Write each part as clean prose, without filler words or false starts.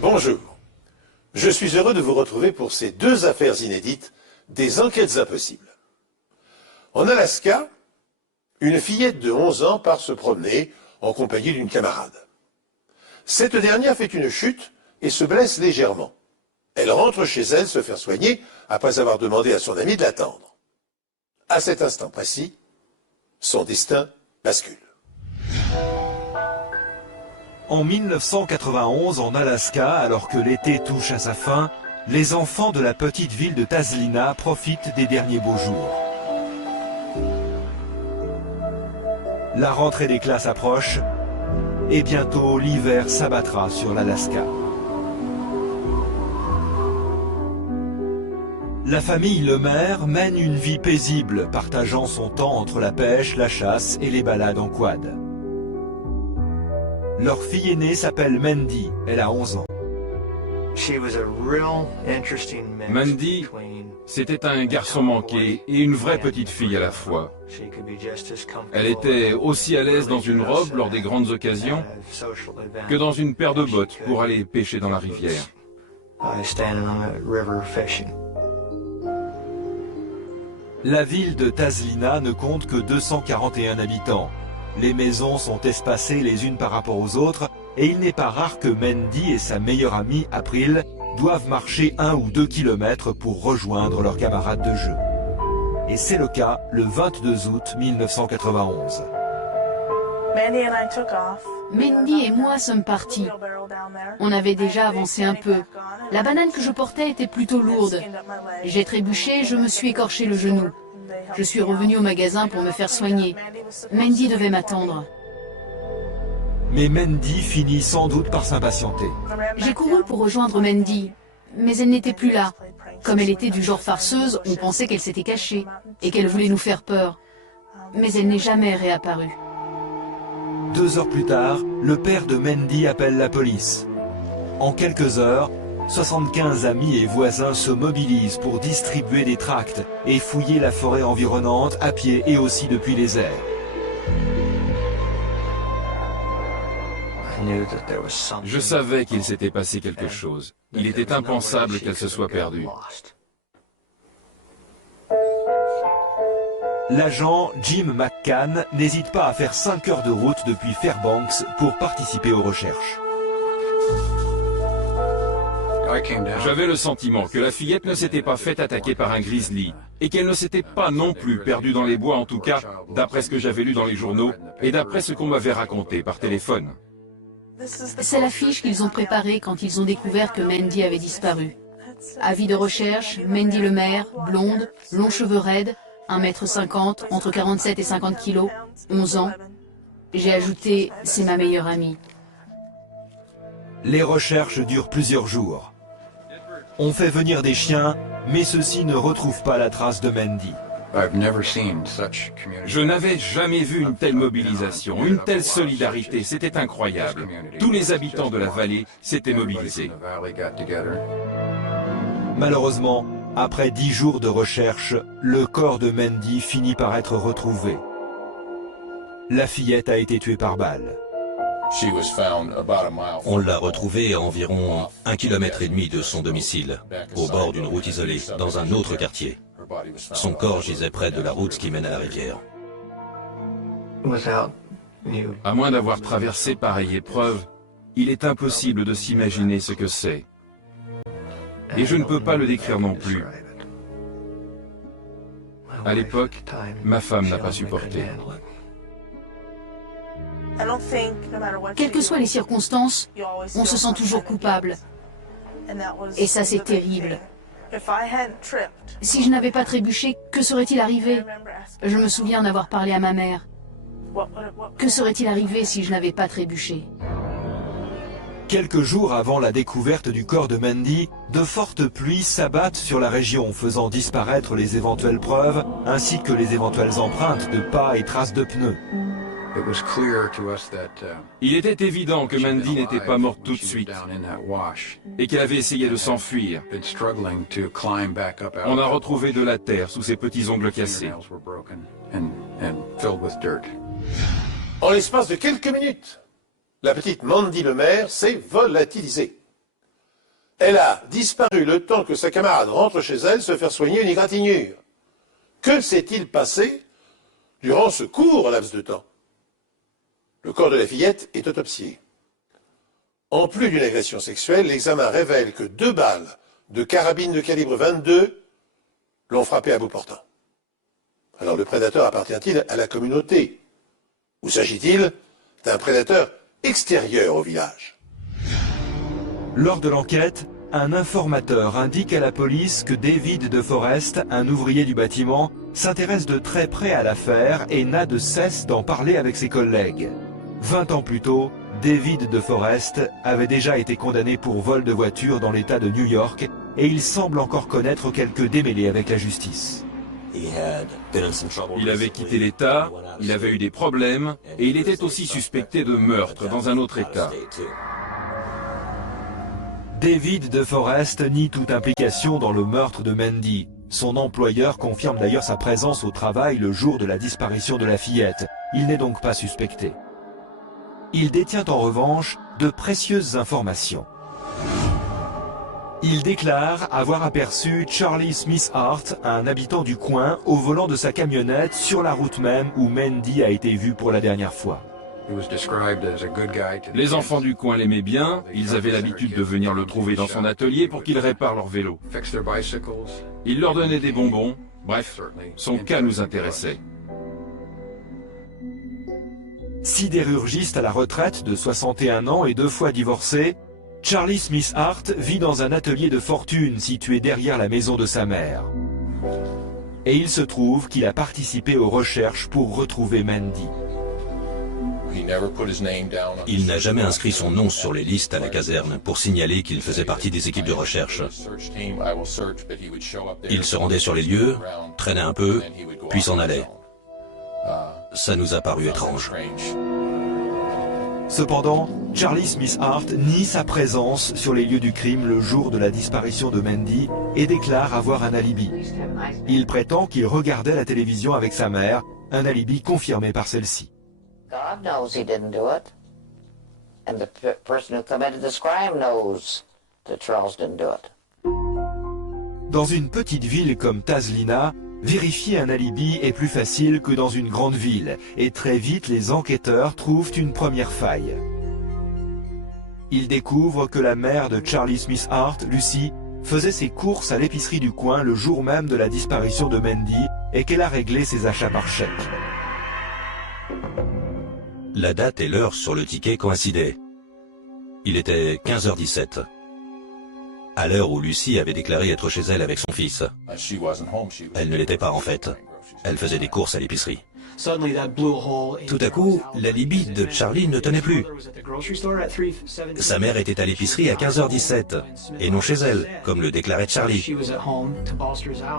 Bonjour. Je suis heureux de vous retrouver pour ces deux affaires inédites des enquêtes impossibles. En Alaska, une fillette de 11 ans part se promener en compagnie d'une camarade. Cette dernière fait une chute et se blesse légèrement. Elle rentre chez elle se faire soigner après avoir demandé à son ami de l'attendre. À cet instant précis, son destin bascule. En 1991, en Alaska, alors que l'été touche à sa fin, les enfants de la petite ville de Taslina profitent des derniers beaux jours. La rentrée des classes approche et bientôt l'hiver s'abattra sur l'Alaska. La famille Lemaire mène une vie paisible, partageant son temps entre la pêche, la chasse et les balades en quad. Leur fille aînée s'appelle Mandy, elle a 11 ans. Mandy, c'était un garçon manqué et une vraie petite fille à la fois. Elle était aussi à l'aise dans une robe lors des grandes occasions que dans une paire de bottes pour aller pêcher dans la rivière. La ville de Taslina ne compte que 241 habitants. Les maisons sont espacées les unes par rapport aux autres et il n'est pas rare que Mandy et sa meilleure amie, April, doivent marcher 1 ou 2 kilomètres pour rejoindre leurs camarades de jeu. Et c'est le cas le 22 août 1991. Mandy et moi sommes partis. On avait déjà avancé un peu. La banane que je portais était plutôt lourde. J'ai trébuché et je me suis écorché le genou. Je suis revenu au magasin pour me faire soigner. Mandy devait m'attendre. Mais Mandy finit sans doute par s'impatienter. J'ai couru pour rejoindre Mandy, mais elle n'était plus là. Comme elle était du genre farceuse, on pensait qu'elle s'était cachée et qu'elle voulait nous faire peur. Mais elle n'est jamais réapparue. 2 heures plus tard, le père de Mandy appelle la police. En quelques heures, 75 amis et voisins se mobilisent pour distribuer des tracts et fouiller la forêt environnante à pied et aussi depuis les airs. Je savais qu'il s'était passé quelque chose. Il était impensable qu'elle se soit perdue. L'agent Jim McCann n'hésite pas à faire 5 heures de route depuis Fairbanks pour participer aux recherches. J'avais le sentiment que la fillette ne s'était pas fait attaquer par un grizzly et qu'elle ne s'était pas non plus perdue dans les bois, en tout cas, d'après ce que j'avais lu dans les journaux et d'après ce qu'on m'avait raconté par téléphone. C'est l'affiche qu'ils ont préparée quand ils ont découvert que Mandy avait disparu. Avis de recherche, Mandy Lemaire, blonde, longs cheveux raides, 1,50 m, entre 47 et 50 kg, 11 ans. J'ai ajouté « c'est ma meilleure amie ». Les recherches durent plusieurs jours. On fait venir des chiens, mais ceux-ci ne retrouvent pas la trace de Mandy. Je n'avais jamais vu une telle mobilisation, une telle solidarité, c'était incroyable. Tous les habitants de la vallée s'étaient mobilisés. Malheureusement, après 10 jours de recherche, le corps de Mandy finit par être retrouvé. La fillette a été tuée par balle. On l'a retrouvée à environ 1,5 km de son domicile, au bord d'une route isolée, dans un autre quartier. Son corps gisait près de la route qui mène à la rivière. À moins d'avoir traversé pareille épreuve, il est impossible de s'imaginer ce que c'est. Et je ne peux pas le décrire non plus. À l'époque, ma femme n'a pas supporté. Quelles que soient les circonstances, on se sent toujours coupable. Et ça, c'est terrible. Si je n'avais pas trébuché, que serait-il arrivé? Je me souviens d'avoir parlé à ma mère. Que serait-il arrivé si je n'avais pas trébuché? Quelques jours avant la découverte du corps de Mandy, de fortes pluies s'abattent sur la région, faisant disparaître les éventuelles preuves, ainsi que les éventuelles empreintes de pas et traces de pneus. Il était évident que Mandy n'était pas morte tout de suite et qu'elle avait essayé de s'enfuir. On a retrouvé de la terre sous ses petits ongles cassés. En l'espace de quelques minutes, la petite Mandy Lemaire s'est volatilisée. Elle a disparu le temps que sa camarade rentre chez elle se faire soigner une égratignure. Que s'est-il passé durant ce court laps de temps? Le corps de la fillette est autopsié. En plus d'une agression sexuelle, l'examen révèle que 2 balles de carabine de calibre 22 l'ont frappé à bout portant. Alors le prédateur appartient-il à la communauté? Ou s'agit-il d'un prédateur extérieur au village? Lors de l'enquête, un informateur indique à la police que David De Forest, un ouvrier du bâtiment, s'intéresse de très près à l'affaire et n'a de cesse d'en parler avec ses collègues. 20 ans plus tôt, David De Forest avait déjà été condamné pour vol de voiture dans l'État de New York et il semble encore connaître quelques démêlés avec la justice. Il avait quitté l'État, il avait eu des problèmes et il était aussi suspecté de meurtre dans un autre État. David De Forest nie toute implication dans le meurtre de Mandy. Son employeur confirme d'ailleurs sa présence au travail le jour de la disparition de la fillette. Il n'est donc pas suspecté. Il détient en revanche de précieuses informations. Il déclare avoir aperçu Charlie Smith Hart, un habitant du coin, au volant de sa camionnette sur la route même où Mandy a été vue pour la dernière fois. Les enfants du coin l'aimaient bien, ils avaient l'habitude de venir le trouver dans son atelier pour qu'il répare leur vélo. Il leur donnait des bonbons, bref, son cas nous intéressait. Sidérurgiste à la retraite de 61 ans et 2 fois divorcé, Charlie Smith Hart vit dans un atelier de fortune situé derrière la maison de sa mère. Et il se trouve qu'il a participé aux recherches pour retrouver Mandy. Il n'a jamais inscrit son nom sur les listes à la caserne pour signaler qu'il faisait partie des équipes de recherche. Il se rendait sur les lieux, traînait un peu, puis s'en allait. Ça nous a paru étrange. Cependant, Charlie Smith Hart nie sa présence sur les lieux du crime le jour de la disparition de Mandy et déclare avoir un alibi. Il prétend qu'il regardait la télévision avec sa mère, un alibi confirmé par celle-ci. God knows he didn't do it. And the person who committed this crime knows that Charles didn't do it. Dans une petite ville comme Tazlina, vérifier un alibi est plus facile que dans une grande ville, et très vite les enquêteurs trouvent une première faille. Ils découvrent que la mère de Charlie Smith Hart, Lucy, faisait ses courses à l'épicerie du coin le jour même de la disparition de Mandy et qu'elle a réglé ses achats par chèque. La date et l'heure sur le ticket coïncidaient. Il était 15h17. À l'heure où Lucy avait déclaré être chez elle avec son fils. Elle ne l'était pas en fait. Elle faisait des courses à l'épicerie. Tout à coup, l'alibi de Charlie ne tenait plus. Sa mère était à l'épicerie à 15h17, et non chez elle, comme le déclarait Charlie.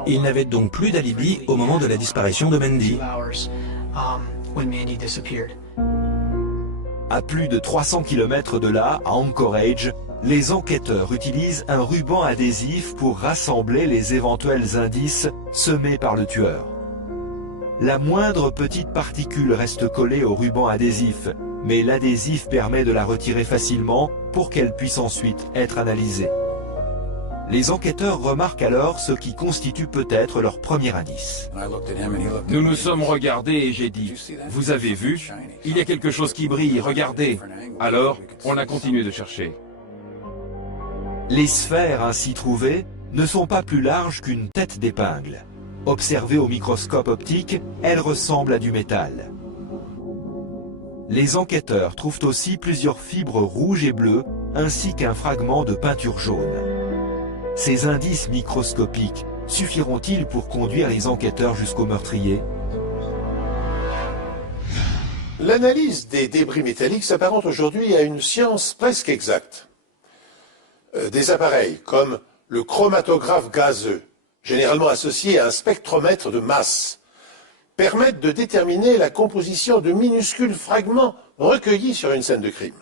Il n'avait donc plus d'alibi au moment de la disparition de Mandy. À plus de 300 km de là, à Anchorage, les enquêteurs utilisent un ruban adhésif pour rassembler les éventuels indices semés par le tueur. La moindre petite particule reste collée au ruban adhésif, mais l'adhésif permet de la retirer facilement pour qu'elle puisse ensuite être analysée. Les enquêteurs remarquent alors ce qui constitue peut-être leur premier indice. Nous nous sommes regardés et j'ai dit, vous avez vu, il y a quelque chose qui brille, regardez. Alors, on a continué de chercher. Les sphères ainsi trouvées ne sont pas plus larges qu'une tête d'épingle. Observées au microscope optique, elles ressemblent à du métal. Les enquêteurs trouvent aussi plusieurs fibres rouges et bleues, ainsi qu'un fragment de peinture jaune. Ces indices microscopiques suffiront-ils pour conduire les enquêteurs jusqu'au meurtrier? L'analyse des débris métalliques s'apparente aujourd'hui à une science presque exacte. Des appareils comme le chromatographe gazeux, généralement associé à un spectromètre de masse, permettent de déterminer la composition de minuscules fragments recueillis sur une scène de crime.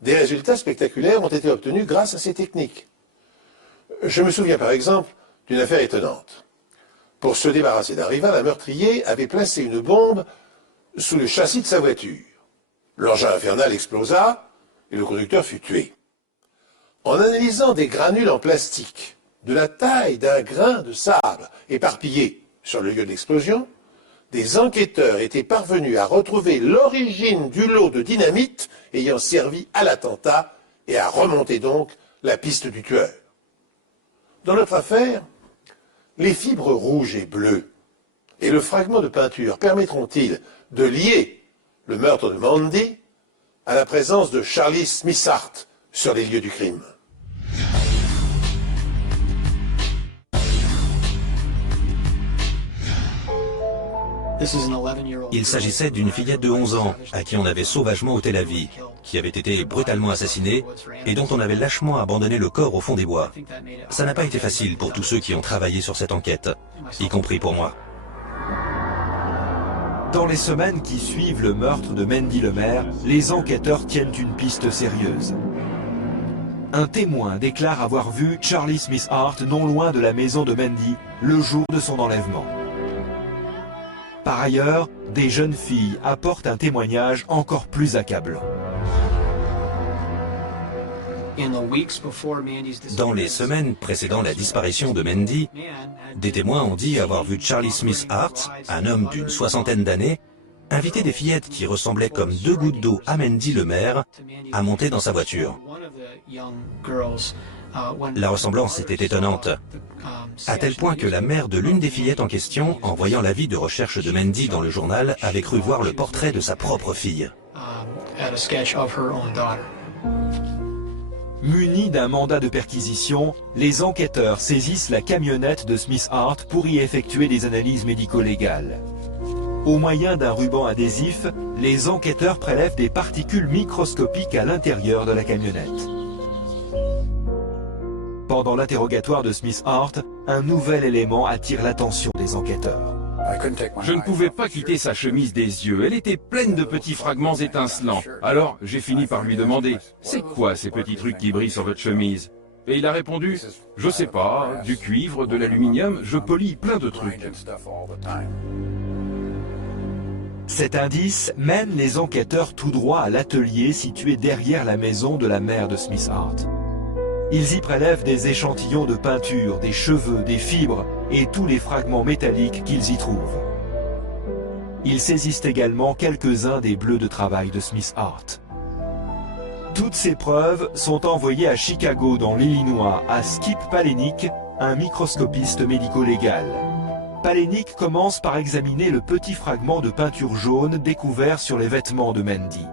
Des résultats spectaculaires ont été obtenus grâce à ces techniques. Je me souviens par exemple d'une affaire étonnante. Pour se débarrasser d'un rival, un meurtrier avait placé une bombe sous le châssis de sa voiture. L'engin infernal explosa et le conducteur fut tué. En analysant des granules en plastique de la taille d'un grain de sable éparpillés sur le lieu de l'explosion, des enquêteurs étaient parvenus à retrouver l'origine du lot de dynamite ayant servi à l'attentat et à remonter donc la piste du tueur. Dans notre affaire, les fibres rouges et bleues et le fragment de peinture permettront-ils de lier le meurtre de Mandy à la présence de Charlie Smith-Hart sur les lieux du crime? Il s'agissait d'une fillette de 11 ans, à qui on avait sauvagement ôté la vie, qui avait été brutalement assassinée et dont on avait lâchement abandonné le corps au fond des bois. Ça n'a pas été facile pour tous ceux qui ont travaillé sur cette enquête, y compris pour moi. Dans les semaines qui suivent le meurtre de Mandy Lemaire, les enquêteurs tiennent une piste sérieuse. Un témoin déclare avoir vu Charlie Smith-Hart non loin de la maison de Mandy le jour de son enlèvement. Par ailleurs, des jeunes filles apportent un témoignage encore plus accablant. Dans les semaines précédant la disparition de Mandy, des témoins ont dit avoir vu Charlie Smith-Hart, un homme d'une soixantaine d'années, inviter des fillettes qui ressemblaient comme deux gouttes d'eau à Mandy Lemaire à monter dans sa voiture. La ressemblance était étonnante, à tel point que la mère de l'une des fillettes en question, en voyant l'avis de recherche de Mandy dans le journal, avait cru voir le portrait de sa propre fille. Munis d'un mandat de perquisition, les enquêteurs saisissent la camionnette de Smith-Hart pour y effectuer des analyses médico-légales. Au moyen d'un ruban adhésif, les enquêteurs prélèvent des particules microscopiques à l'intérieur de la camionnette. Pendant l'interrogatoire de Smith-Hart, un nouvel élément attire l'attention des enquêteurs. Je ne pouvais pas quitter sa chemise des yeux, elle était pleine de petits fragments étincelants. Alors j'ai fini par lui demander « C'est quoi ces petits trucs qui brillent sur votre chemise ?» Et il a répondu « Je sais pas, du cuivre, de l'aluminium, je polis plein de trucs. » Cet indice mène les enquêteurs tout droit à l'atelier situé derrière la maison de la mère de Smith-Hart. Ils y prélèvent des échantillons de peinture, des cheveux, des fibres et tous les fragments métalliques qu'ils y trouvent. Ils saisissent également quelques-uns des bleus de travail de Smith-Hart. Toutes ces preuves sont envoyées à Chicago, dans l'Illinois, à Skip Palahniuk, un microscopiste médico-légal. Palahniuk commence par examiner le petit fragment de peinture jaune découvert sur les vêtements de Mandy.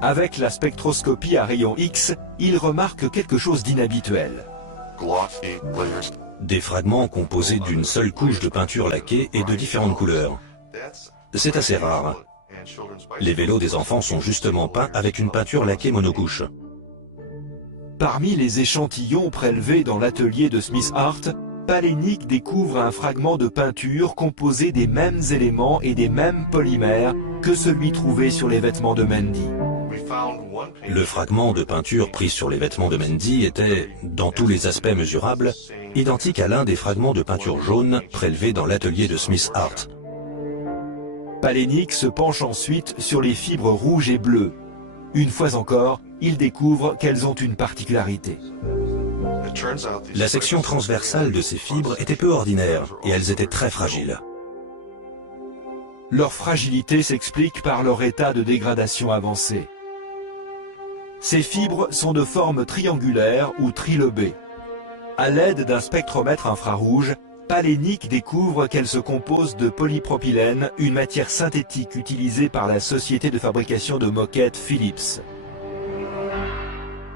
Avec la spectroscopie à rayon X, il remarque quelque chose d'inhabituel. Des fragments composés d'une seule couche de peinture laquée et de différentes couleurs. C'est assez rare. Les vélos des enfants sont justement peints avec une peinture laquée monocouche. Parmi les échantillons prélevés dans l'atelier de Smith-Hart, Palahniuk découvre un fragment de peinture composé des mêmes éléments et des mêmes polymères que celui trouvé sur les vêtements de Mandy. Le fragment de peinture pris sur les vêtements de Mandy était, dans tous les aspects mesurables, identique à l'un des fragments de peinture jaune prélevés dans l'atelier de Smith-Hart. Palahniuk se penche ensuite sur les fibres rouges et bleues. Une fois encore, il découvre qu'elles ont une particularité. La section transversale de ces fibres était peu ordinaire et elles étaient très fragiles. Leur fragilité s'explique par leur état de dégradation avancé. Ces fibres sont de forme triangulaire ou trilobée. À l'aide d'un spectromètre infrarouge, Palahniuk découvre qu'elles se composent de polypropylène, une matière synthétique utilisée par la société de fabrication de moquettes Philips.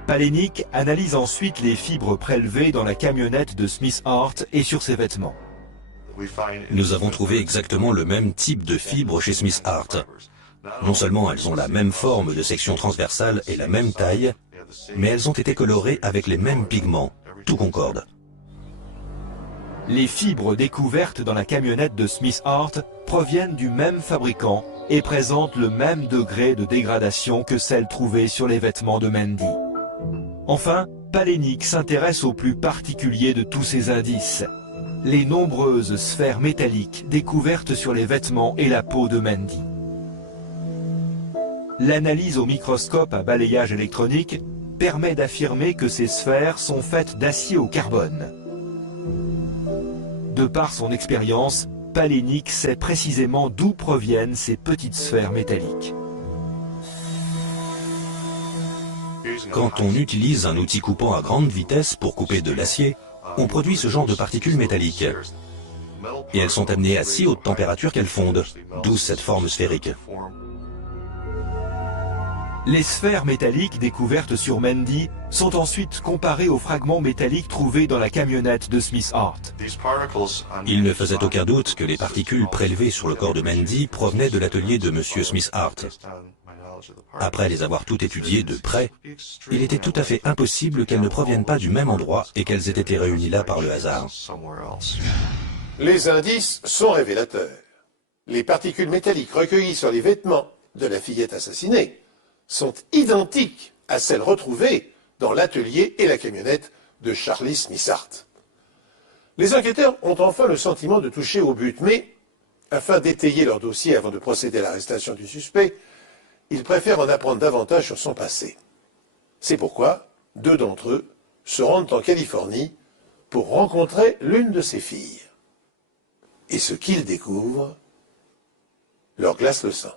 Palahniuk analyse ensuite les fibres prélevées dans la camionnette de Smith-Hart et sur ses vêtements. Nous avons trouvé exactement le même type de fibres chez Smith-Hart. Non seulement elles ont la même forme de section transversale et la même taille, mais elles ont été colorées avec les mêmes pigments. Tout concorde. Les fibres découvertes dans la camionnette de Smith-Hart proviennent du même fabricant et présentent le même degré de dégradation que celles trouvées sur les vêtements de Mandy. Enfin, Palahniuk s'intéresse au plus particulier de tous ces indices, les nombreuses sphères métalliques découvertes sur les vêtements et la peau de Mandy. L'analyse au microscope à balayage électronique permet d'affirmer que ces sphères sont faites d'acier au carbone. De par son expérience, Palénique sait précisément d'où proviennent ces petites sphères métalliques. Quand on utilise un outil coupant à grande vitesse pour couper de l'acier, on produit ce genre de particules métalliques. Et elles sont amenées à si haute température qu'elles fondent, d'où cette forme sphérique. Les sphères métalliques découvertes sur Mendy sont ensuite comparées aux fragments métalliques trouvés dans la camionnette de Smith Hart. Il ne faisait aucun doute que les particules prélevées sur le corps de Mendy provenaient de l'atelier de M. Smith Hart. Après les avoir toutes étudiées de près, il était tout à fait impossible qu'elles ne proviennent pas du même endroit et qu'elles aient été réunies là par le hasard. Les indices sont révélateurs. Les particules métalliques recueillies sur les vêtements de la fillette assassinée sont identiques à celles retrouvées dans l'atelier et la camionnette de Charlie Smith Hart. Les enquêteurs ont enfin le sentiment de toucher au but, mais afin d'étayer leur dossier avant de procéder à l'arrestation du suspect, ils préfèrent en apprendre davantage sur son passé. C'est pourquoi 2 d'entre eux se rendent en Californie pour rencontrer l'une de ses filles. Et ce qu'ils découvrent leur glace le sang.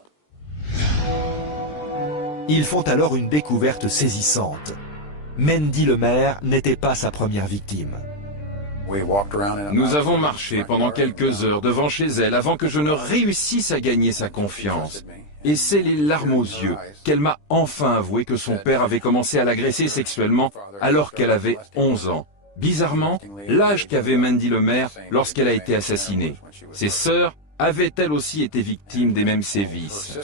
Ils font alors une découverte saisissante. Mendy Lemaire n'était pas sa première victime. Nous avons marché pendant quelques heures devant chez elle avant que je ne réussisse à gagner sa confiance. Et c'est les larmes aux yeux qu'elle m'a enfin avoué que son père avait commencé à l'agresser sexuellement alors qu'elle avait 11 ans. Bizarrement, l'âge qu'avait Mendy Lemaire lorsqu'elle a été assassinée. Ses sœurs avaient elles aussi été victimes des mêmes sévices.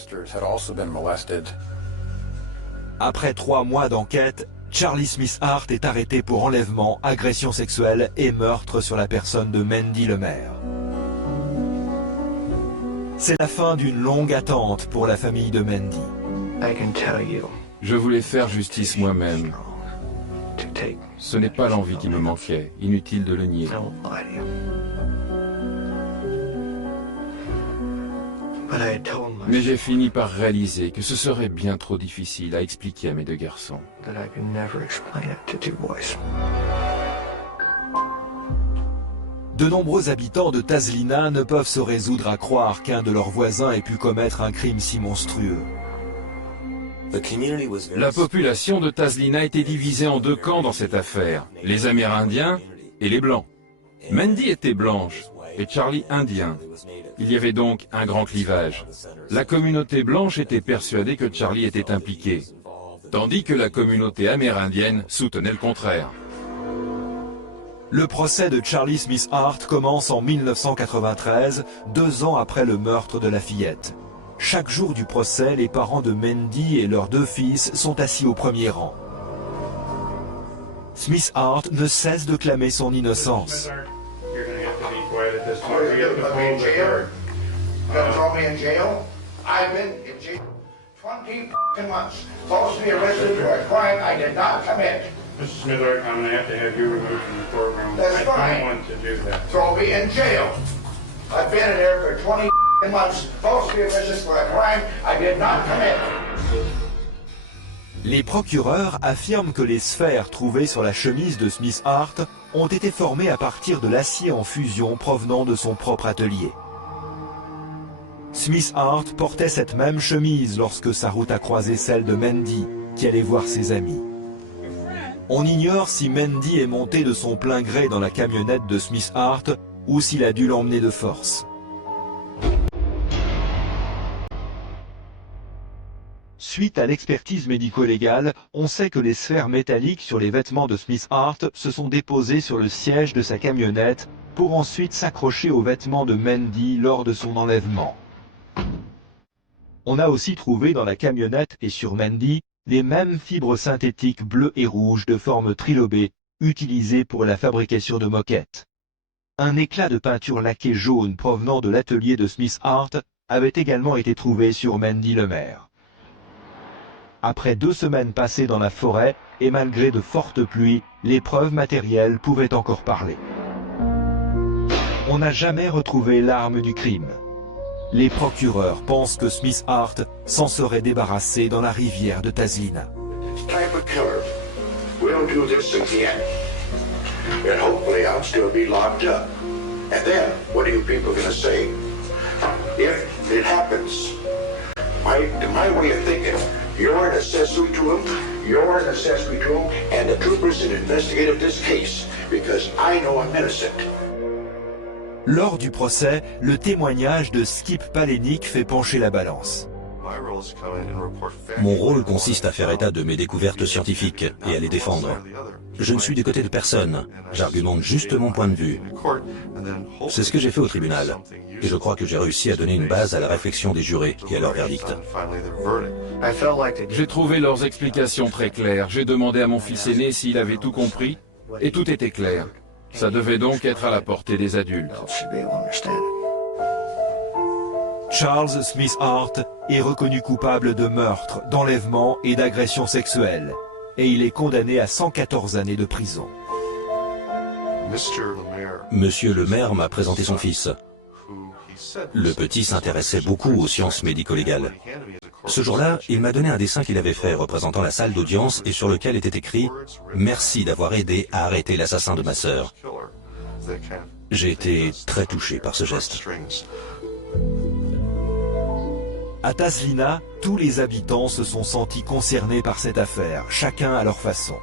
Après 3 mois d'enquête, Charlie Smith Hart est arrêté pour enlèvement, agression sexuelle et meurtre sur la personne de Mendy Lemaire. C'est la fin d'une longue attente pour la famille de Mendy. Je voulais faire justice moi-même. Ce n'est pas l'envie qui me manquait, inutile de le nier. Mais j'ai fini par réaliser que ce serait bien trop difficile à expliquer à mes 2 garçons. De nombreux habitants de Tazlina ne peuvent se résoudre à croire qu'un de leurs voisins ait pu commettre un crime si monstrueux. La population de Tazlina était divisée en 2 camps dans cette affaire, les Amérindiens et les Blancs. Mendy était blanche et Charlie indien. Il y avait donc un grand clivage. La communauté blanche était persuadée que Charlie était impliqué, tandis que la communauté amérindienne soutenait le contraire. Le procès de Charlie Smith Hart commence en 1993, 2 ans après le meurtre de la fillette. Chaque jour du procès, les parents de Mendy et leurs 2 fils sont assis au premier rang. Smith Hart ne cesse de clamer son innocence. Mr. Smith, I'm going to have you removed from the courtroom. That's fine. I don't want to do that. Throw me in jail. I've been in there for 20 months, falsely arrested for a crime I did not commit. Les procureurs affirment que les sphères trouvées sur la chemise de Smith Hart ont été formées à partir de l'acier en fusion provenant de son propre atelier. Smith Hart portait cette même chemise lorsque sa route a croisé celle de Mendy, qui allait voir ses amis. On ignore si Mendy est monté de son plein gré dans la camionnette de Smith Hart ou s'il a dû l'emmener de force. Suite à l'expertise médico-légale, on sait que les sphères métalliques sur les vêtements de Smith Hart se sont déposées sur le siège de sa camionnette pour ensuite s'accrocher aux vêtements de Mendy lors de son enlèvement. On a aussi trouvé dans la camionnette et sur Mendy les mêmes fibres synthétiques bleues et rouges de forme trilobée utilisées pour la fabrication de moquettes. Un éclat de peinture laquée jaune provenant de l'atelier de Smith Hart avait également été trouvé sur Mendy Lemaire. Après 2 semaines passées dans la forêt et malgré de fortes pluies, les preuves matérielles pouvaient encore parler. On n'a jamais retrouvé l'arme du crime. Les procureurs pensent que Smith Hart s'en serait débarrassé dans la rivière de Tazlina. Type of killer don't do this again, and hopefully I'll still be locked up. And then, what are you people going to say? If it happens, my way of thinking, you're an accessory to him, and the troopers that investigated this case, because I know I'm innocent. Lors du procès, le témoignage de Skip Palahniuk fait pencher la balance. Mon rôle consiste à faire état de mes découvertes scientifiques et à les défendre. Je ne suis du côté de personne, j'argumente juste mon point de vue. C'est ce que j'ai fait au tribunal, et je crois que j'ai réussi à donner une base à la réflexion des jurés et à leur verdict. J'ai trouvé leurs explications très claires. J'ai demandé à mon fils aîné s'il avait tout compris, et tout était clair. Ça devait donc être à la portée des adultes. Charles Smith Hart est reconnu coupable de meurtre, d'enlèvement et d'agression sexuelle. Et il est condamné à 114 années de prison. Monsieur le maire m'a présenté son fils. Le petit s'intéressait beaucoup aux sciences médico-légales. Ce jour-là, il m'a donné un dessin qu'il avait fait représentant la salle d'audience et sur lequel était écrit « Merci d'avoir aidé à arrêter l'assassin de ma sœur ». J'ai été très touché par ce geste. À Tazlina, tous les habitants se sont sentis concernés par cette affaire, chacun à leur façon.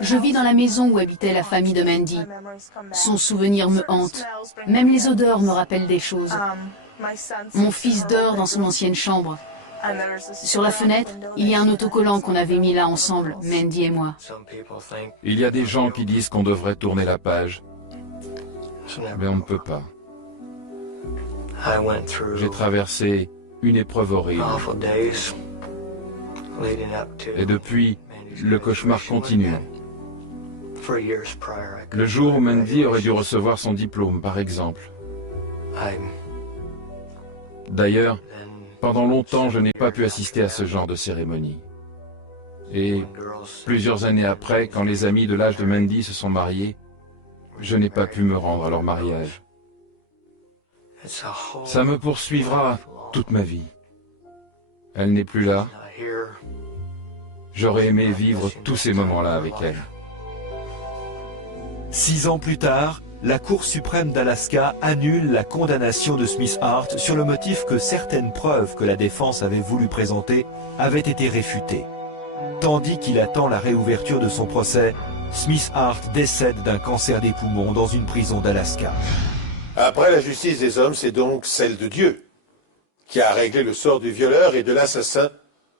Je vis dans la maison où habitait la famille de Mandy. Son souvenir me hante. Même les odeurs me rappellent des choses. Mon fils dort dans son ancienne chambre. Sur la fenêtre, il y a un autocollant qu'on avait mis là ensemble, Mandy et moi. Il y a des gens qui disent qu'on devrait tourner la page. Mais on ne peut pas. J'ai traversé une épreuve horrible. Et depuis, le cauchemar continue. Le jour où Mandy aurait dû recevoir son diplôme, par exemple. D'ailleurs, pendant longtemps, je n'ai pas pu assister à ce genre de cérémonie. Et plusieurs années après, quand les amis de l'âge de Mandy se sont mariés, je n'ai pas pu me rendre à leur mariage. Ça me poursuivra toute ma vie. Elle n'est plus là. J'aurais aimé vivre tous ces moments-là avec elle. 6 ans plus tard, la Cour suprême d'Alaska annule la condamnation de Smith Hart sur le motif que certaines preuves que la défense avait voulu présenter avaient été réfutées. Tandis qu'il attend la réouverture de son procès, Smith Hart décède d'un cancer des poumons dans une prison d'Alaska. Après la justice des hommes, c'est donc celle de Dieu qui a réglé le sort du violeur et de l'assassin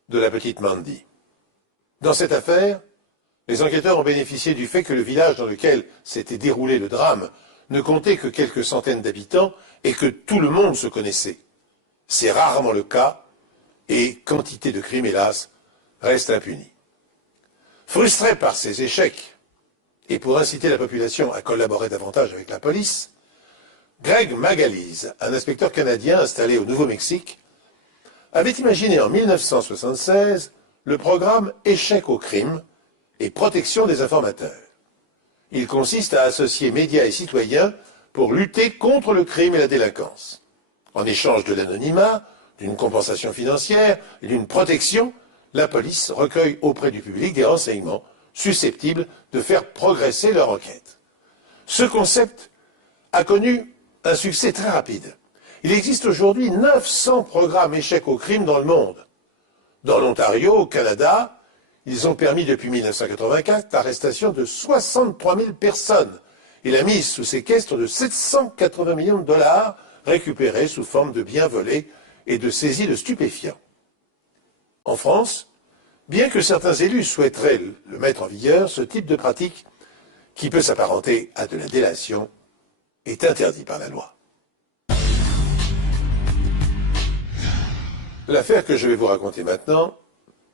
de la petite Mandy. Dans cette affaire, les enquêteurs ont bénéficié du fait que le village dans lequel s'était déroulé le drame ne comptait que quelques centaines d'habitants et que tout le monde se connaissait. C'est rarement le cas et quantité de crimes, hélas, restent impunis. Frustré par ces échecs et pour inciter la population à collaborer davantage avec la police, Greg Magalise, un inspecteur canadien installé au Nouveau-Mexique, avait imaginé en 1976 le programme Échec au crime et protection des informateurs. Il consiste à associer médias et citoyens pour lutter contre le crime et la délinquance. En échange de l'anonymat, d'une compensation financière et d'une protection, la police recueille auprès du public des renseignements susceptibles de faire progresser leur enquête. Ce concept a connu un succès très rapide. Il existe aujourd'hui 900 programmes échecs au crime dans le monde. Dans l'Ontario, au Canada, ils ont permis depuis 1984 l'arrestation de 63 000 personnes et la mise sous séquestre de 780 millions de dollars récupérés sous forme de biens volés et de saisie de stupéfiants. En France, bien que certains élus souhaiteraient le mettre en vigueur, ce type de pratique, qui peut s'apparenter à de la délation, est interdit par la loi. L'affaire que je vais vous raconter maintenant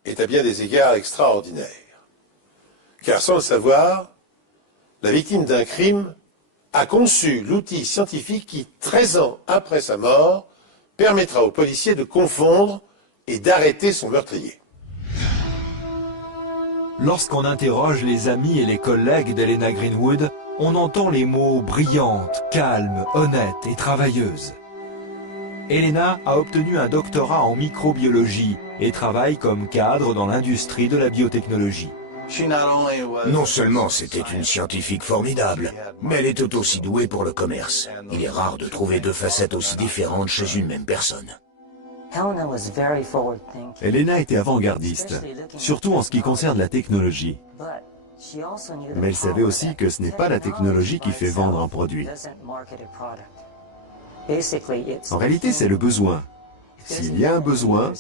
est à bien des égards extraordinaire. Car sans le savoir, la victime d'un crime a conçu l'outil scientifique qui, 13 ans après sa mort, permettra aux policiers de confondre et d'arrêter son meurtrier. Lorsqu'on interroge les amis et les collègues d'Helena Greenwood, on entend les mots brillante, calme, honnête et travailleuse. Helena a obtenu un doctorat en microbiologie et travaille comme cadre dans l'industrie de la biotechnologie. Non seulement c'était une scientifique formidable, mais elle était aussi douée pour le commerce. Il est rare de trouver deux facettes aussi différentes chez une même personne. Helena était avant-gardiste, surtout en ce qui concerne la technologie. Mais elle savait aussi que ce n'est pas la technologie qui fait vendre un produit. En réalité, c'est le besoin. S'il y a un besoin,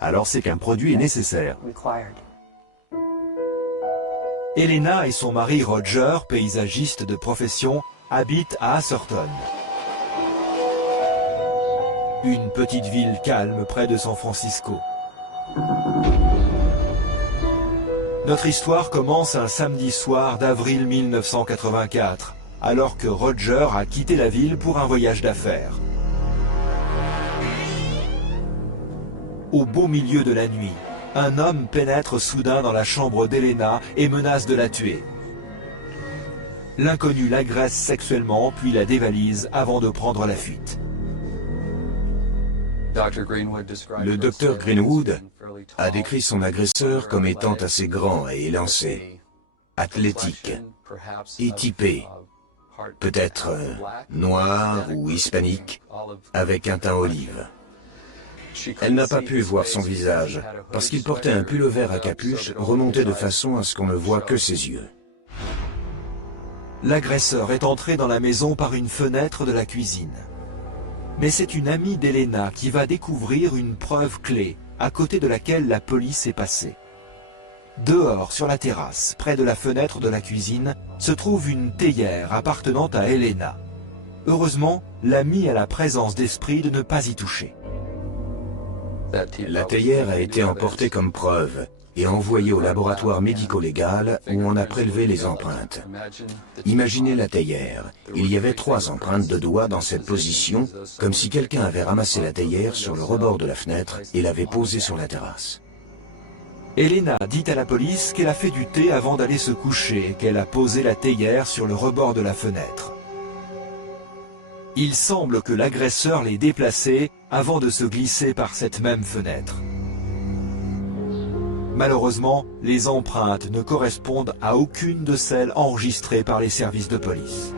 alors c'est qu'un produit est nécessaire. Helena et son mari Roger, paysagiste de profession, habitent à Atherton. Une petite ville calme près de San Francisco. Notre histoire commence un samedi soir d'avril 1984, alors que Roger a quitté la ville pour un voyage d'affaires. Au beau milieu de la nuit, un homme pénètre soudain dans la chambre d'Helena et menace de la tuer. L'inconnu l'agresse sexuellement puis la dévalise avant de prendre la fuite. Le docteur Greenwood a décrit son agresseur comme étant assez grand et élancé, athlétique et typé, peut-être noir ou hispanique, avec un teint olive. Elle n'a pas pu voir son visage, parce qu'il portait un pull-over à capuche remonté de façon à ce qu'on ne voit que ses yeux. L'agresseur est entré dans la maison par une fenêtre de la cuisine. Mais c'est une amie d'Helena qui va découvrir une preuve clé, à côté de laquelle la police est passée. Dehors, sur la terrasse, près de la fenêtre de la cuisine, se trouve une théière appartenant à Helena. Heureusement, l'amie a la présence d'esprit de ne pas y toucher. La théière a été emportée comme preuve et envoyée au laboratoire médico-légal où on a prélevé les empreintes. Imaginez la théière. Il y avait 3 empreintes de doigts dans cette position, comme si quelqu'un avait ramassé la théière sur le rebord de la fenêtre et l'avait posée sur la terrasse. Helena dit à la police qu'elle a fait du thé avant d'aller se coucher et qu'elle a posé la théière sur le rebord de la fenêtre. Il semble que l'agresseur l'ait déplacée avant de se glisser par cette même fenêtre. Malheureusement, les empreintes ne correspondent à aucune de celles enregistrées par les services de police.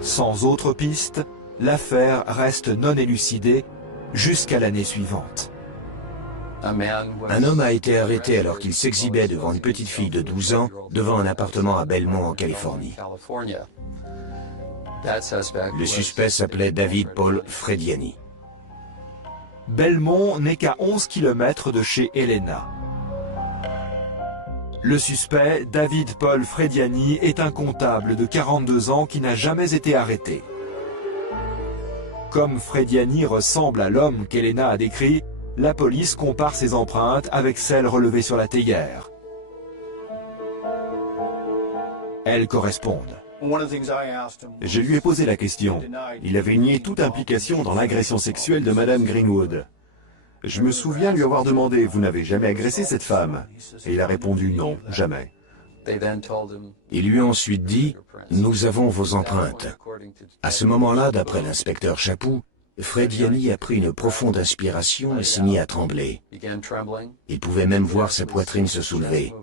Sans autre piste, l'affaire reste non élucidée jusqu'à l'année suivante. Un homme a été arrêté alors qu'il s'exhibait devant une petite fille de 12 ans devant un appartement à Belmont en Californie. Le suspect s'appelait David Paul Frediani. Belmont n'est qu'à 11 km de chez Helena. Le suspect, David Paul Frediani, est un comptable de 42 ans qui n'a jamais été arrêté. Comme Frediani ressemble à l'homme qu'Helena a décrit, la police compare ses empreintes avec celles relevées sur la théière. Elles correspondent. Je lui ai posé la question. Il avait nié toute implication dans l'agression sexuelle de Madame Greenwood. Je me souviens lui avoir demandé « Vous n'avez jamais agressé cette femme ?» Et il a répondu « Non, jamais ». Ils lui ont ensuite dit « Nous avons vos empreintes ». À ce moment-là, d'après l'inspecteur Chaput, Frediani a pris une profonde inspiration et s'est mis à trembler. Il pouvait même voir sa poitrine se soulever.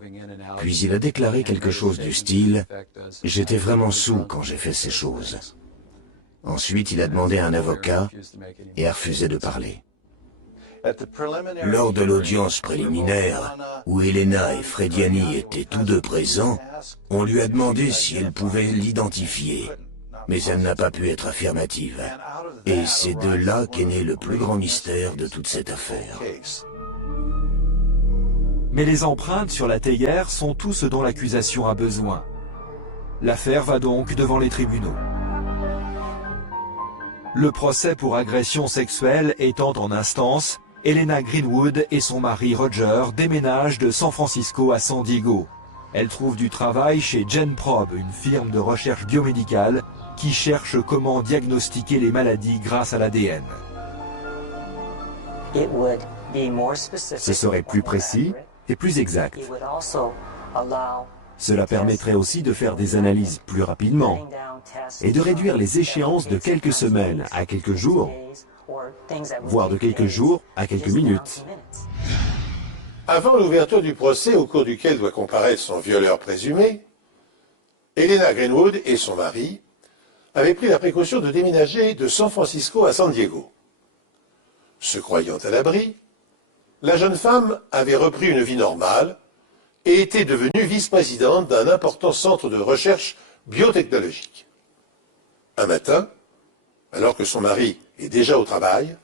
Puis il a déclaré quelque chose du style « J'étais vraiment saoul quand j'ai fait ces choses ». Ensuite, il a demandé un avocat et a refusé de parler. Lors de l'audience préliminaire, où Helena et Frediani étaient tous deux présents, on lui a demandé si elle pouvait l'identifier. Mais elle n'a pas pu être affirmative. Et c'est de là qu'est né le plus grand mystère de toute cette affaire. Mais les empreintes sur la théière sont tout ce dont l'accusation a besoin. L'affaire va donc devant les tribunaux. Le procès pour agression sexuelle étant en instance, Helena Greenwood et son mari Roger déménagent de San Francisco à San Diego. Elle trouve du travail chez GenProbe, une firme de recherche biomédicale qui cherche comment diagnostiquer les maladies grâce à l'ADN. Ce serait plus précis et plus exact. Cela permettrait aussi de faire des analyses plus rapidement et de réduire les échéances de quelques semaines à quelques jours, voire de quelques jours à quelques minutes. Avant l'ouverture du procès au cours duquel doit comparaître son violeur présumé, Helena Greenwood et son mari avaient pris la précaution de déménager de San Francisco à San Diego. Se croyant à l'abri, la jeune femme avait repris une vie normale et était devenue vice-présidente d'un important centre de recherche biotechnologique. Un matin, alors que son mari est déjà au travail,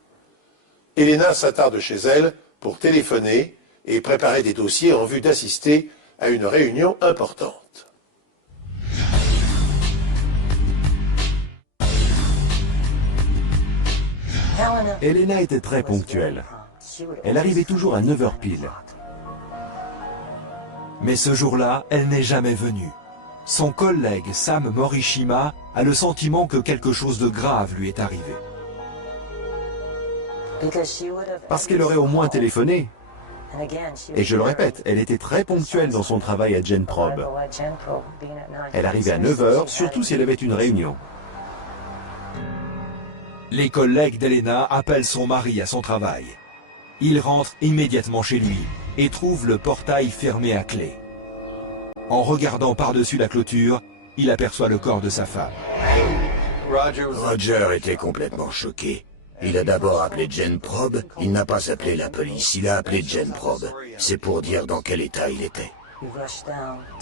Helena s'attarde chez elle pour téléphoner et préparer des dossiers en vue d'assister à une réunion importante. Helena était très ponctuelle. Elle arrivait toujours à 9h pile. Mais ce jour-là, elle n'est jamais venue. Son collègue Sam Morishima a le sentiment que quelque chose de grave lui est arrivé. Parce qu'elle aurait au moins téléphoné. Et je le répète, elle était très ponctuelle dans son travail à GenProbe. Elle arrivait à 9h, surtout si elle avait une réunion. Les collègues d'Helena appellent son mari à son travail. Il rentre immédiatement chez lui et trouve le portail fermé à clé. En regardant par-dessus la clôture, il aperçoit le corps de sa femme. Roger était complètement choqué. Il a d'abord appelé GenProbe, il n'a pas appelé la police, il a appelé GenProbe. C'est pour dire dans quel état il était.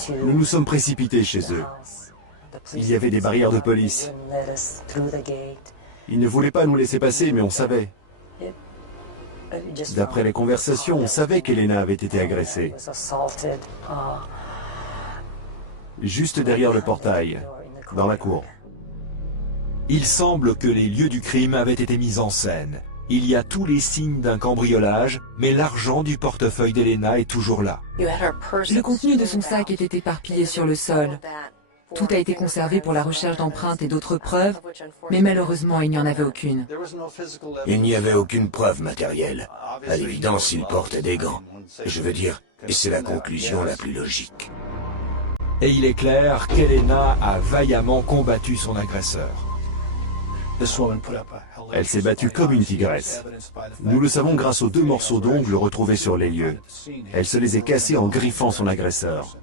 Nous nous sommes précipités chez eux. Il y avait des barrières de police. Ils ne voulaient pas nous laisser passer, mais on savait. D'après les conversations, on savait qu'Helena avait été agressée. Juste derrière le portail, dans la cour. Il semble que les lieux du crime avaient été mis en scène. Il y a tous les signes d'un cambriolage, mais l'argent du portefeuille d'Helena est toujours là. Le contenu de son sac était éparpillé sur le sol. Tout a été conservé pour la recherche d'empreintes et d'autres preuves, mais malheureusement, il n'y en avait aucune. Il n'y avait aucune preuve matérielle. À l'évidence, il portait des gants. Je veux dire, et c'est la conclusion la plus logique. Et il est clair qu'Helena a vaillamment combattu son agresseur. Elle s'est battue comme une tigresse. Nous le savons grâce aux 2 morceaux d'ongles retrouvés sur les lieux. Elle se les est cassés en griffant son agresseur.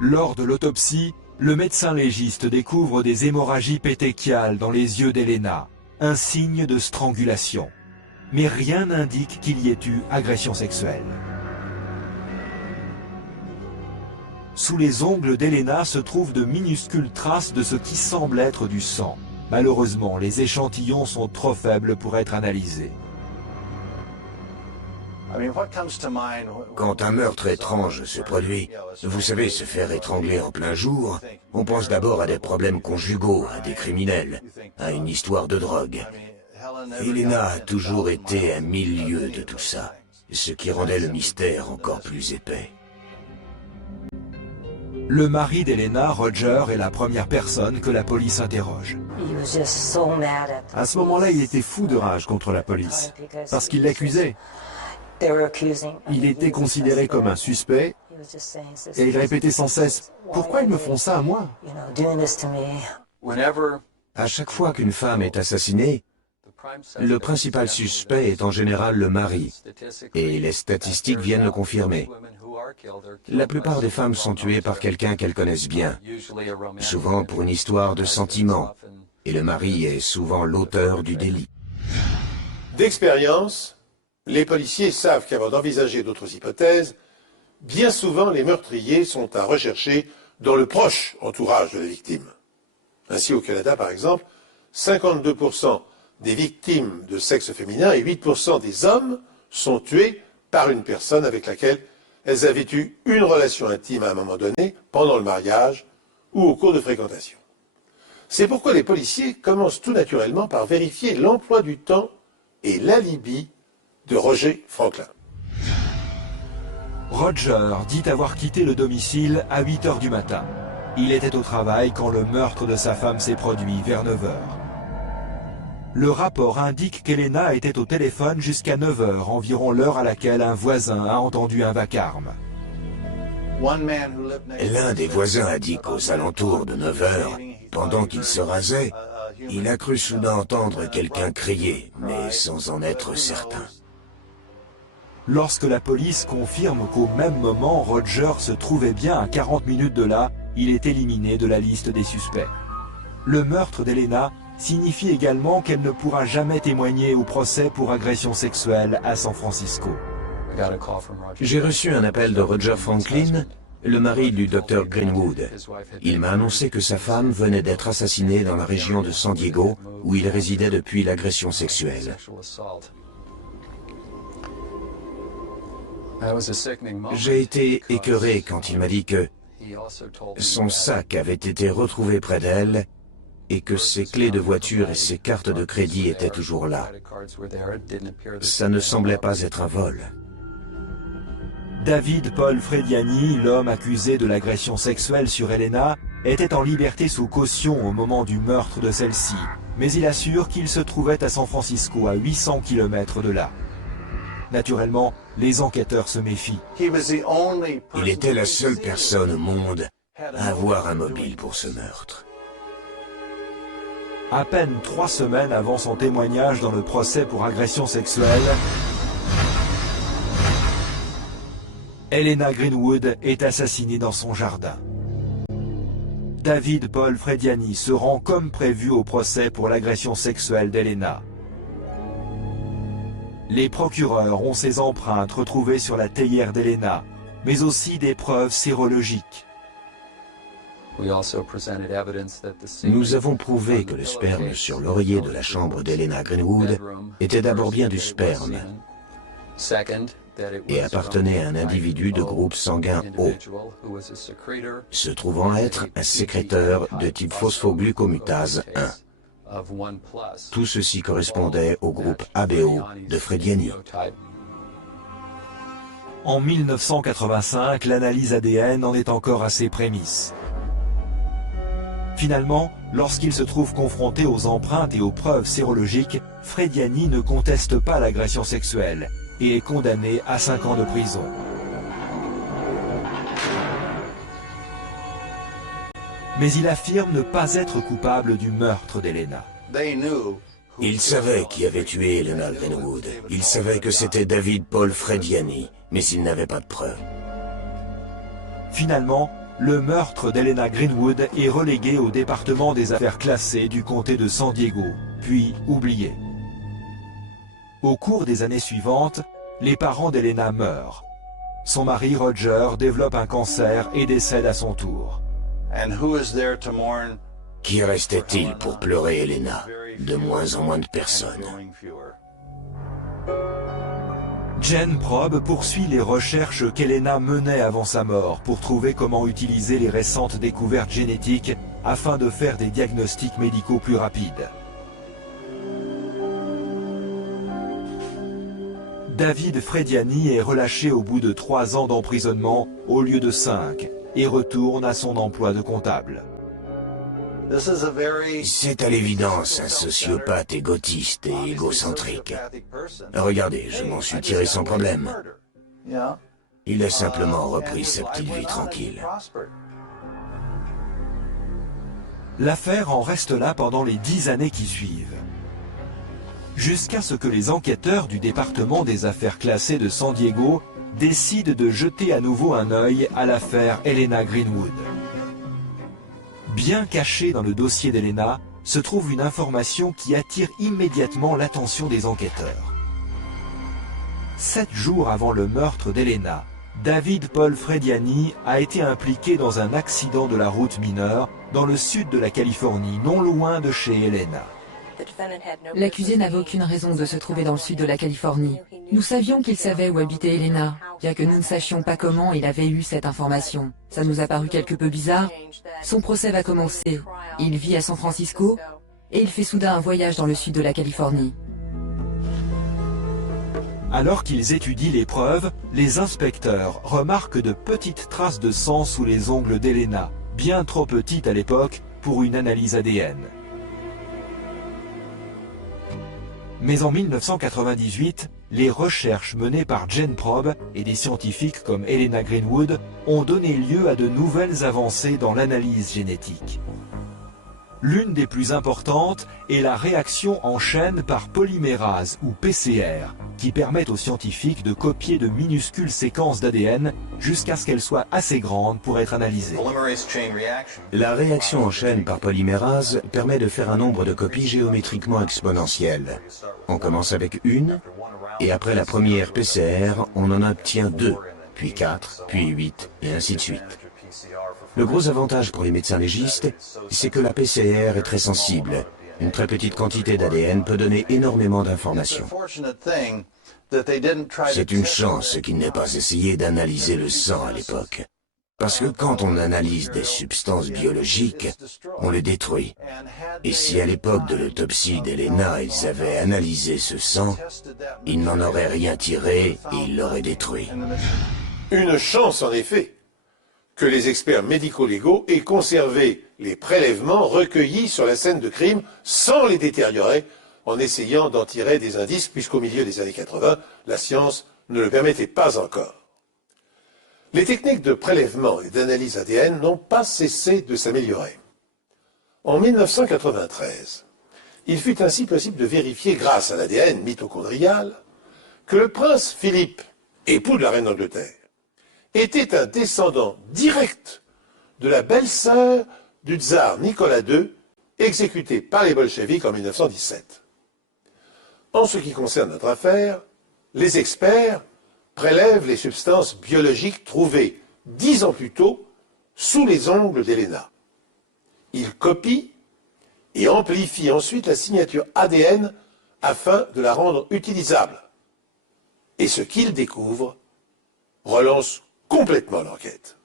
Lors de l'autopsie, le médecin légiste découvre des hémorragies pétéchiales dans les yeux d'Helena, un signe de strangulation. Mais rien n'indique qu'il y ait eu agression sexuelle. Sous les ongles d'Helena se trouvent de minuscules traces de ce qui semble être du sang. Malheureusement, les échantillons sont trop faibles pour être analysés. Quand un meurtre étrange se produit, vous savez, se faire étrangler en plein jour, on pense d'abord à des problèmes conjugaux, à des criminels, à une histoire de drogue. Helena a toujours été à milieu de tout ça, ce qui rendait le mystère encore plus épais. Le mari d'Helena, Roger, est la première personne que la police interroge. À ce moment-là, il était fou de rage contre la police, parce qu'il l'accusait. Il était considéré comme un suspect, et il répétait sans cesse « Pourquoi ils me font ça à moi ?» À chaque fois qu'une femme est assassinée, le principal suspect est en général le mari, et les statistiques viennent le confirmer. La plupart des femmes sont tuées par quelqu'un qu'elles connaissent bien, souvent pour une histoire de sentiment, et le mari est souvent l'auteur du délit. D'expérience, les policiers savent qu'avant d'envisager d'autres hypothèses, bien souvent les meurtriers sont à rechercher dans le proche entourage de la victime. Ainsi, au Canada, par exemple, 52% des victimes de sexe féminin et 8% des hommes sont tués par une personne avec laquelle elles avaient eu une relation intime à un moment donné, pendant le mariage ou au cours de fréquentation. C'est pourquoi les policiers commencent tout naturellement par vérifier l'emploi du temps et l'alibi de Roger Franklin. Roger dit avoir quitté le domicile à 8 h du matin. Il était au travail quand le meurtre de sa femme s'est produit vers 9 h. Le rapport indique qu'Helena était au téléphone jusqu'à 9 h, environ l'heure à laquelle un voisin a entendu un vacarme. L'un des voisins a dit qu'aux alentours de 9 h, pendant qu'il se rasait, il a cru soudain entendre quelqu'un crier, mais sans en être certain. lorsque la police confirme qu'au même moment, Roger se trouvait bien à 40 minutes de là, il est éliminé de la liste des suspects. Le meurtre d'Elena signifie également qu'elle ne pourra jamais témoigner au procès pour agression sexuelle à San Francisco. J'ai reçu un appel de Roger Franklin, le mari du docteur Greenwood. Il m'a annoncé que sa femme venait d'être assassinée dans la région de San Diego, où il résidait depuis l'agression sexuelle. J'ai été écœuré quand il m'a dit que son sac avait été retrouvé près d'elle et que ses clés de voiture et ses cartes de crédit étaient toujours là. Ça ne semblait pas être un vol. David Paul Frediani, l'homme accusé de l'agression sexuelle sur Elena, était en liberté sous caution au moment du meurtre de celle-ci, mais il assure qu'il se trouvait à San Francisco, à 800 km de là. Naturellement, les enquêteurs se méfient. Il était la seule personne au monde à avoir un mobile pour ce meurtre. À peine 3 semaines avant son témoignage dans le procès pour agression sexuelle, Elena Greenwood est assassinée dans son jardin. David Paul Frediani se rend comme prévu au procès pour l'agression sexuelle d'Elena. Les procureurs ont ses empreintes retrouvées sur la théière d'Elena, mais aussi des preuves sérologiques. Nous avons prouvé que le sperme sur l'oreiller de la chambre d'Elena Greenwood était d'abord bien du sperme et appartenait à un individu de groupe sanguin O, se trouvant être un sécréteur de type phosphoglucomutase 1. Tout ceci correspondait au groupe ABO de Frediani. En 1985, l'analyse ADN en est encore à ses prémices. Finalement, lorsqu'il se trouve confronté aux empreintes et aux preuves sérologiques, Frediani ne conteste pas l'agression sexuelle et est condamné à 5 ans de prison. Mais il affirme ne pas être coupable du meurtre d'Elena. Il savait qui avait tué Elena Greenwood. Il savait que c'était David Paul Frediani, mais il n'avait pas de preuves. Finalement, le meurtre d'Elena Greenwood est relégué au département des affaires classées du comté de San Diego, puis oublié. Au cours des années suivantes, les parents d'Elena meurent. Son mari Roger développe un cancer et décède à son tour. Qui restait-il pour pleurer Elena? De moins en moins de personnes. Gen Probe poursuit les recherches qu'Elena menait avant sa mort pour trouver comment utiliser les récentes découvertes génétiques afin de faire des diagnostics médicaux plus rapides. David Frediani est relâché au bout de 3 ans d'emprisonnement au lieu de 5 et retourne à son emploi de comptable. C'est à l'évidence un sociopathe égotiste et égocentrique. Regardez, je m'en suis tiré sans problème. Il a simplement repris sa petite vie tranquille. L'affaire en reste là pendant les 10 années qui suivent. Jusqu'à ce que les enquêteurs du département des affaires classées de San Diego décident de jeter à nouveau un œil à l'affaire Elena Greenwood. Bien cachée dans le dossier d'Elena, se trouve une information qui attire immédiatement l'attention des enquêteurs. 7 jours avant le meurtre d'Elena, David Paul Frediani a été impliqué dans un accident de la route mineure dans le sud de la Californie, non loin de chez Elena. L'accusé n'avait aucune raison de se trouver dans le sud de la Californie. Nous savions qu'il savait où habitait Elena, bien que nous ne sachions pas comment il avait eu cette information. Ça nous a paru quelque peu bizarre. Son procès va commencer. Il vit à San Francisco et il fait soudain un voyage dans le sud de la Californie. Alors qu'ils étudient les preuves, les inspecteurs remarquent de petites traces de sang sous les ongles d'Elena, bien trop petites à l'époque pour une analyse ADN. Mais en 1998, les recherches menées par Gen Probe et des scientifiques comme Elena Greenwood ont donné lieu à de nouvelles avancées dans l'analyse génétique. L'une des plus importantes est la réaction en chaîne par polymérase ou PCR, qui permettent aux scientifiques de copier de minuscules séquences d'ADN jusqu'à ce qu'elles soient assez grandes pour être analysées. La réaction en chaîne par polymérase permet de faire un nombre de copies géométriquement exponentiel. On commence avec une, et après la première PCR, on en obtient 2, puis 4, puis 8, et ainsi de suite. Le gros avantage pour les médecins légistes, c'est que la PCR est très sensible. Une très petite quantité d'ADN peut donner énormément d'informations. C'est une chance qu'ils n'aient pas essayé d'analyser le sang à l'époque. Parce que quand on analyse des substances biologiques, on les détruit. Et si à l'époque de l'autopsie d'Elena, ils avaient analysé ce sang, ils n'en auraient rien tiré et ils l'auraient détruit. Une chance, en effet, que les experts médico-légaux aient conservé les prélèvements recueillis sur la scène de crime sans les détériorer en essayant d'en tirer des indices, puisqu'au milieu des années 80, la science ne le permettait pas encore. Les techniques de prélèvement et d'analyse ADN n'ont pas cessé de s'améliorer. En 1993, il fut ainsi possible de vérifier, grâce à l'ADN mitochondrial, que le prince Philippe, époux de la reine d'Angleterre, était un descendant direct de la belle-sœur du tsar Nicolas II, exécuté par les bolcheviks en 1917. En ce qui concerne notre affaire, les experts prélèvent les substances biologiques trouvées 10 ans plus tôt sous les ongles d'Elena. Ils copient et amplifient ensuite la signature ADN afin de la rendre utilisable. Et ce qu'ils découvrent relance complètement l'enquête.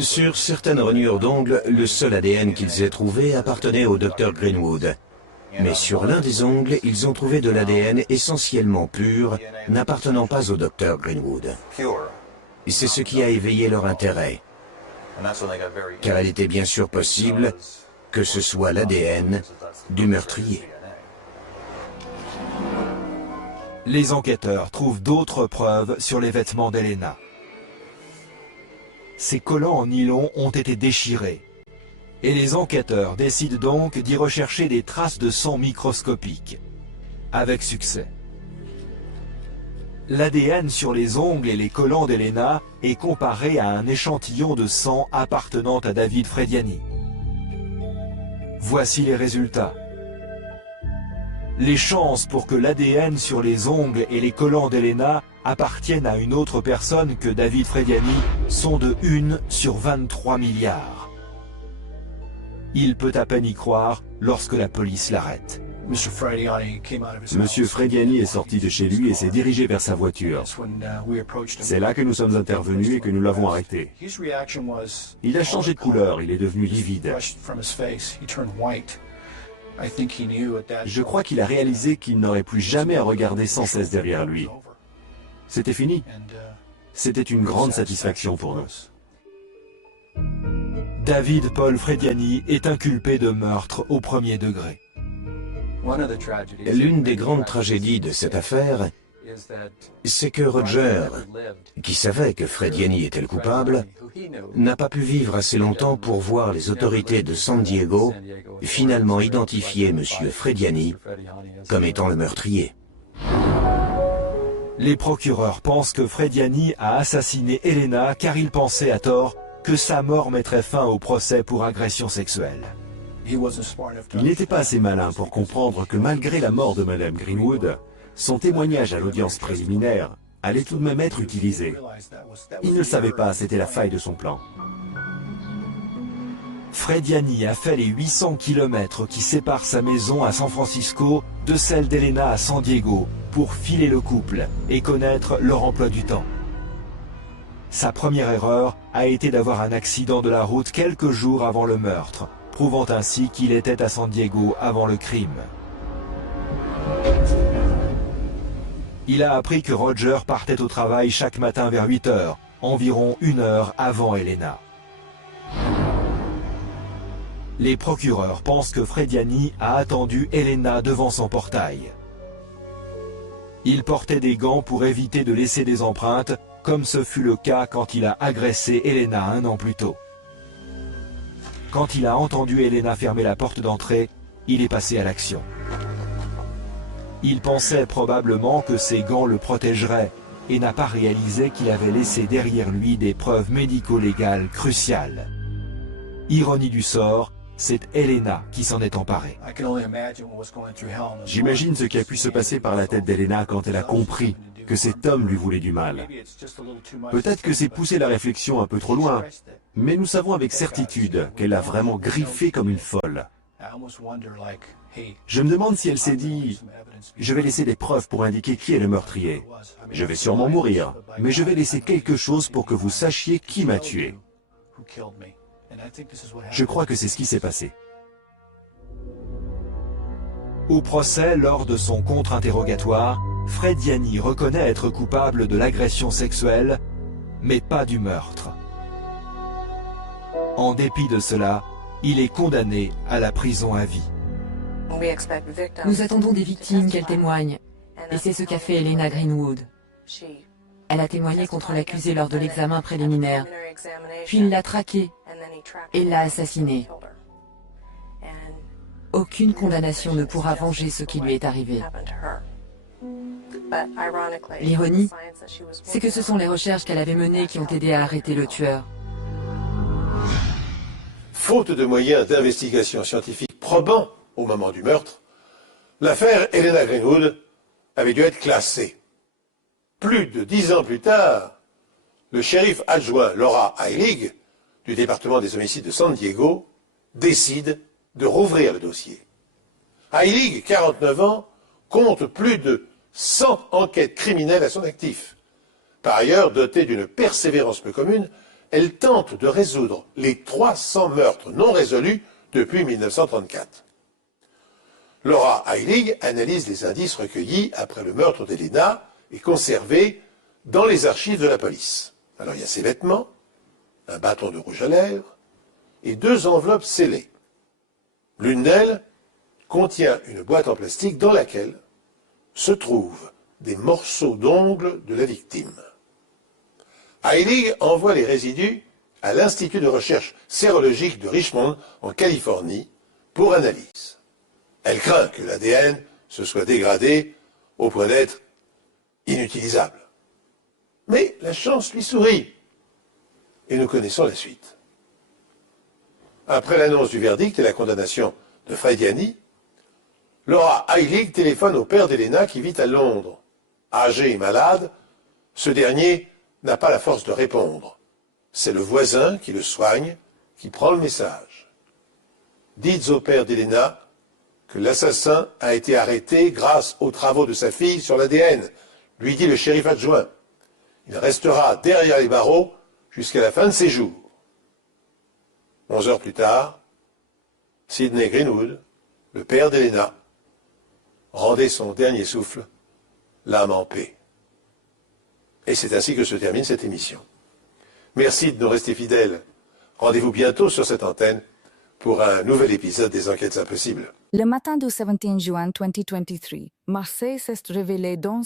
Sur certaines rognures d'ongles, le seul ADN qu'ils aient trouvé appartenait au docteur Greenwood. Mais sur l'un des ongles, ils ont trouvé de l'ADN essentiellement pur, n'appartenant pas au docteur Greenwood. Et c'est ce qui a éveillé leur intérêt. Car il était bien sûr possible que ce soit l'ADN du meurtrier. Les enquêteurs trouvent d'autres preuves sur les vêtements d'Elena. Ces collants en nylon ont été déchirés. Et les enquêteurs décident donc d'y rechercher des traces de sang microscopiques. Avec succès. L'ADN sur les ongles et les collants d'Elena est comparé à un échantillon de sang appartenant à David Frediani. Voici les résultats. Les chances pour que l'ADN sur les ongles et les collants d'Elena appartiennent à une autre personne que David Frediani sont de 1 sur 23 milliards. Il peut à peine y croire lorsque la police l'arrête. Monsieur Frediani est sorti de chez lui et s'est dirigé vers sa voiture. C'est là que nous sommes intervenus et que nous l'avons arrêté. Il a changé de couleur, il est devenu livide. Je crois qu'il a réalisé qu'il n'aurait plus jamais à regarder sans cesse derrière lui. C'était fini. C'était une grande satisfaction pour nous. David Paul Frediani est inculpé de meurtre au premier degré. L'une des grandes tragédies de cette affaire, c'est que Roger, qui savait que Frediani était le coupable, n'a pas pu vivre assez longtemps pour voir les autorités de San Diego finalement identifier M. Frediani comme étant le meurtrier. Les procureurs pensent que Frediani a assassiné Elena car il pensait à tort que sa mort mettrait fin au procès pour agression sexuelle. Il n'était pas assez malin pour comprendre que malgré la mort de Madame Greenwood, son témoignage à l'audience préliminaire allait tout de même être utilisé. Il ne le savait pas, c'était la faille de son plan. Frediani a fait les 800 km qui séparent sa maison à San Francisco de celle d'Elena à San Diego pour filer le couple et connaître leur emploi du temps. Sa première erreur a été d'avoir un accident de la route quelques jours avant le meurtre, prouvant ainsi qu'il était à San Diego avant le crime. Il a appris que Roger partait au travail chaque matin vers 8 h, environ 1 heure avant Elena. Les procureurs pensent que Frediani a attendu Elena devant son portail. Il portait des gants pour éviter de laisser des empreintes, comme ce fut le cas quand il a agressé Elena 1 an plus tôt. Quand il a entendu Elena fermer la porte d'entrée, il est passé à l'action. Il pensait probablement que ses gants le protégeraient et n'a pas réalisé qu'il avait laissé derrière lui des preuves médico-légales cruciales. Ironie du sort, c'est Helena qui s'en est emparée. J'imagine ce qui a pu se passer par la tête d'Helena quand elle a compris que cet homme lui voulait du mal. Peut-être que c'est pousser la réflexion un peu trop loin, mais nous savons avec certitude qu'elle a vraiment griffé comme une folle. Je me demande si elle s'est dit « Je vais laisser des preuves pour indiquer qui est le meurtrier. Je vais sûrement mourir, mais je vais laisser quelque chose pour que vous sachiez qui m'a tué. » Je crois que c'est ce qui s'est passé. Au procès, lors de son contre-interrogatoire, Frediani reconnaît être coupable de l'agression sexuelle, mais pas du meurtre. En dépit de cela, il est condamné à la prison à vie. Nous attendons des victimes qu'elles témoignent, et c'est ce qu'a fait Helena Greenwood. Elle a témoigné contre l'accusé lors de l'examen préliminaire, puis il l'a traqué et l'a assassiné. Aucune condamnation ne pourra venger ce qui lui est arrivé. L'ironie, c'est que ce sont les recherches qu'elle avait menées qui ont aidé à arrêter le tueur. Faute de moyens d'investigation scientifique probants au moment du meurtre, l'affaire Helena Greenwood avait dû être classée. Plus de 10 ans plus tard, le shérif adjoint Laura Heilig, du département des homicides de San Diego, décide de rouvrir le dossier. Heilig, 49 ans, compte plus de 100 enquêtes criminelles à son actif. Par ailleurs, dotée d'une persévérance peu commune, elle tente de résoudre les 300 meurtres non résolus depuis 1934. Laura Heilig analyse les indices recueillis après le meurtre d'Helena et conservés dans les archives de la police. Alors il y a ses vêtements, un bâton de rouge à lèvres et 2 enveloppes scellées. L'une d'elles contient une boîte en plastique dans laquelle se trouvent des morceaux d'ongles de la victime. Heilig envoie les résidus à l'Institut de recherche sérologique de Richmond, en Californie, pour analyse. Elle craint que l'ADN se soit dégradé au point d'être inutilisable. Mais la chance lui sourit. Et nous connaissons la suite. Après l'annonce du verdict et la condamnation de Frediani, Laura Heilig téléphone au père d'Helena qui vit à Londres. Âgé et malade, ce dernier n'a pas la force de répondre. C'est le voisin qui le soigne qui prend le message. Dites au père d'Helena que l'assassin a été arrêté grâce aux travaux de sa fille sur l'ADN, lui dit le shérif adjoint. Il restera derrière les barreaux jusqu'à la fin de ses jours. 11 heures plus tard, Sidney Greenwood, le père d'Helena, rendait son dernier souffle, l'âme en paix. Et c'est ainsi que se termine cette émission. Merci de nous rester fidèles. Rendez-vous bientôt sur cette antenne pour un nouvel épisode des Enquêtes Impossibles. Le matin du 17 juin 2023, Marseille s'est révélée dans